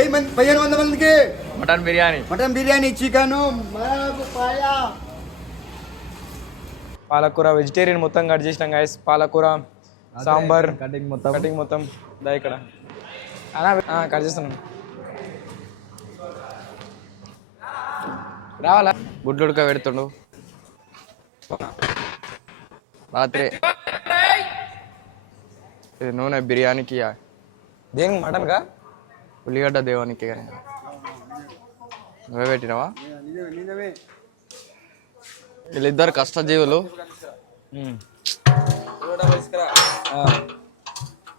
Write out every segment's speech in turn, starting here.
1500 మందికి mutton biryani chicken పాలకూర vegetarian మొత్తం కట్ చేసినాం గైస్. పాలకూర సాంబార్ కటింగ్ మొత్తం దా ఇక్కడ కట్ చేస్తున్నాను. రావాలా గుడ్లు ఉడక పెడుతుండు రాత్రి. ఇది నూనె బిర్యానీకి దేనికి మటన్ కా ఉల్లిగడ్డ దేవానికి కానీ నువ్వే పెట్టినావా? వీళ్ళిద్దరు కష్టజీవులు.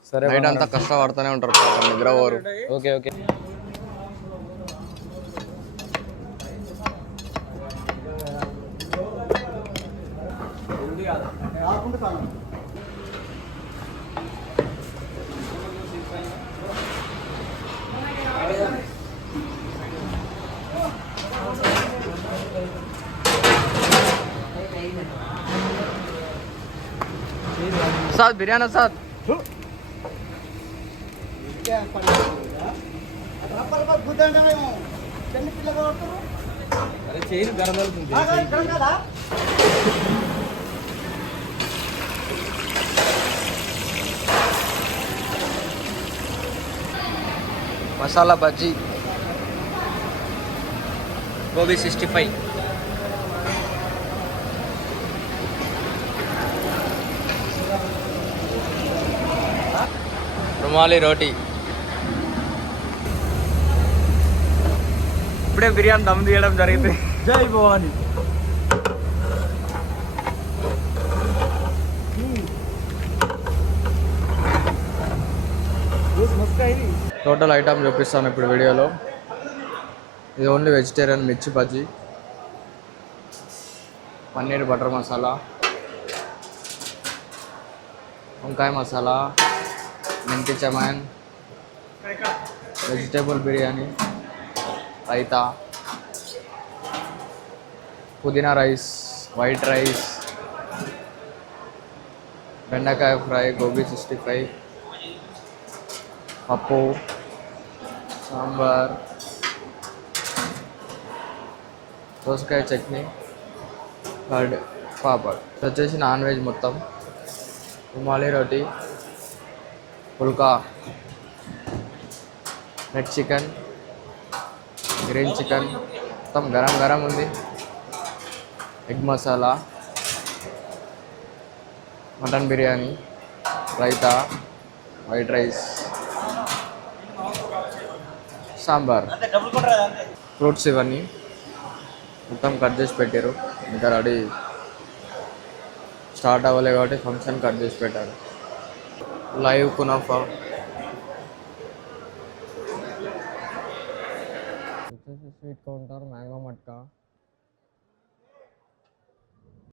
సరే నైట్ అంతా కష్టపడుతూనే ఉంటారు నిద్ర పోరు. ఓకే ఓకే సాద్ బిర్యానీ సాద్. మసాలా బజ్జీ గోబీ 65. రుమాలి రోటీ. ఇప్పుడే బిర్యానీ దమ్ తీయడం జరిగింది. జై భవాని. టోటల్ ఐటమ్ చూపిస్తాను ఇప్పుడు వీడియోలో. ఇది ఓన్లీ వెజిటేరియన్ మిర్చి బజ్జీ, పన్నీర్ బటర్ మసాలా, వంకాయ మసాలా, మెంతి చమాన్, వెజిటేబుల్ బిర్యానీ, రైతా, పుదీనా రైస్, వైట్ రైస్, బెండకాయ ఫ్రై, గోబీ 65, పప్పు, సాంబార్, దోసకాయ చట్నీ, కర్డ్, పాపడ్. ఇది వచ్చేసి నాన్ వెజ్ మొత్తం. రుమాలి రోటీ, పుల్కా, రెడ్ చికెన్, గ్రీన్ చికెన్ మొత్తం గరం గరం ఉంది. Egg masala, mutton biryani, raita, white rice, sambar, fruits ఇవన్నీ మొత్తం కట్ చేసి పెట్టారు. ఇంకా రెడీ స్టార్ట్ అవ్వలే కాబట్టి ఫంక్షన్ కట్ చేసి పెట్టారు. Live kunafa, sweet counter, mango matka,